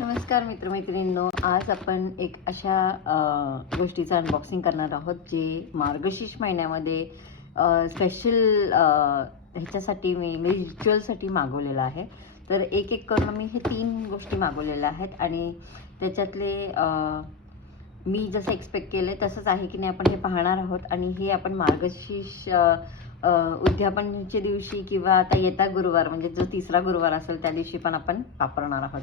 नमस्कार मित्रमैत्रिणींनो, आज आपण एक अशा गोष्टीचं अनबॉक्सिंग करणार आहोत जे मार्गशीर्ष महिन्यामध्ये स्पेशल ह्याच्यासाठी मी रिच्युअलसाठी मागवलेलं आहे. तर एक एक करून मी हे 3 गोष्टी मागवलेल्या आहेत आणि त्याच्यातले मी जसं एक्सपेक्ट केलं आहे तसंच आहे की नाही आपण हे पाहणार आहोत. आणि हे आपण मार्गशीर्ष उद्यापनच्या दिवशी किंवा आता येता गुरुवार म्हणजे जो 3रा गुरुवार असेल त्या दिवशी पण आपण वापरणार आहोत.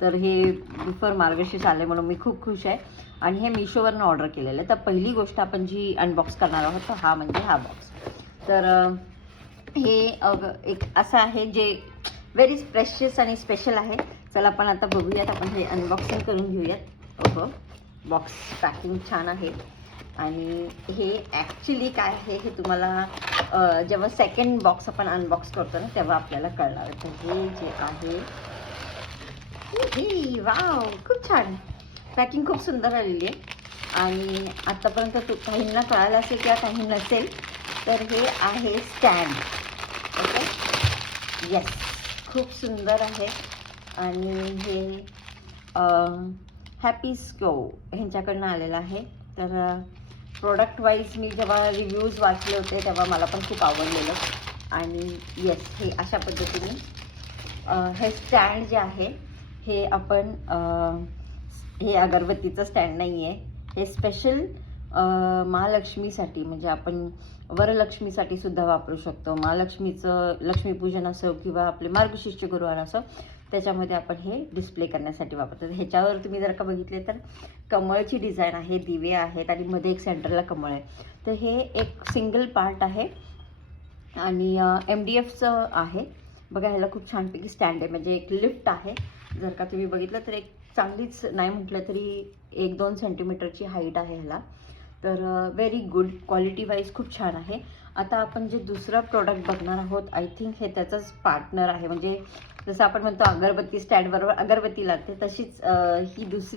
तर हे बिफोर मार्गशीर्ष आले म्हणून मी खूप खुश आहे आणि हे मिशोवरनं ऑर्डर केलेलं आहे. तर पहिली गोष्ट आपण जी अनबॉक्स करणार आहोत तो हा म्हणजे हा बॉक्स. तर हे एक असं आहे जे व्हेरी प्रेशियस आणि स्पेशल आहे. चला आपण आता बघूयात, आपण हे अनबॉक्सिंग करून घेऊयात. ओहो, बॉक्स पॅकिंग छान आहे. आणि हे ॲक्च्युली काय आहे हे तुम्हाला जेव्हा सेकंड बॉक्स आपण अनबॉक्स करतो ना तेव्हा आपल्याला कळणार. तर हे जे आहे हे वाव, खूप छान पॅकिंग, खूप सुंदर आलेली आहे. आणि आतापर्यंत काहींना कळालं असेल किंवा काही नसेल तर हे आहे स्टँड. ओके, येस, खूप सुंदर आहे. आणि हे हॅपी स्को ह्यांच्याकडनं आलेलं आहे. तर प्रोडक्ट वाईज मी जेव्हा रिव्ह्यूज वाचले होते तेव्हा मला पण खूप आवडलेलं. आणि येस, हे अशा पद्धतीने हे स्टँड जे आहे हे आपण हे अगरबत्तीचं स्टँड नाही आहे, हे स्पेशल महालक्ष्मीसाठी म्हणजे आपण वरलक्ष्मीसाठी सुद्धा वापरू शकतो. महालक्ष्मीचं लक्ष्मीपूजन असो किंवा आपले मार्गशीर्ष गुरुवार असो त्याच्यामध्ये आपण हे डिस्प्ले करण्यासाठी वापरतो. ह्याच्यावर तुम्ही जर का बघितले तर कमळची डिझाईन आहे, दिवे आहेत आणि मध्ये एक सेंटरला कमळ आहे. तर हे एक सिंगल पार्ट आहे आणि MDFचं आहे. बघा, ह्याला खूप छानपैकी स्टँड आहे, म्हणजे एक लिफ्ट आहे. जर का तुम्ही बघितलं तर एक चांगलीच नाही म्हटलं तरी 1-2 सेंटीमीटरची हाईट आहे ह्याला. तर व्हेरी गुड, क्वालिटी वाईज खूप छान आहे. आता आपण जे दुसरं प्रोडक्ट बघणार आहोत आय थिंक हे त्याचंच पार्टनर आहे. म्हणजे जसं आपण म्हणतो अगरबत्ती स्टँडबरोबर अगरबत्ती लागते तशीच ही दुसरी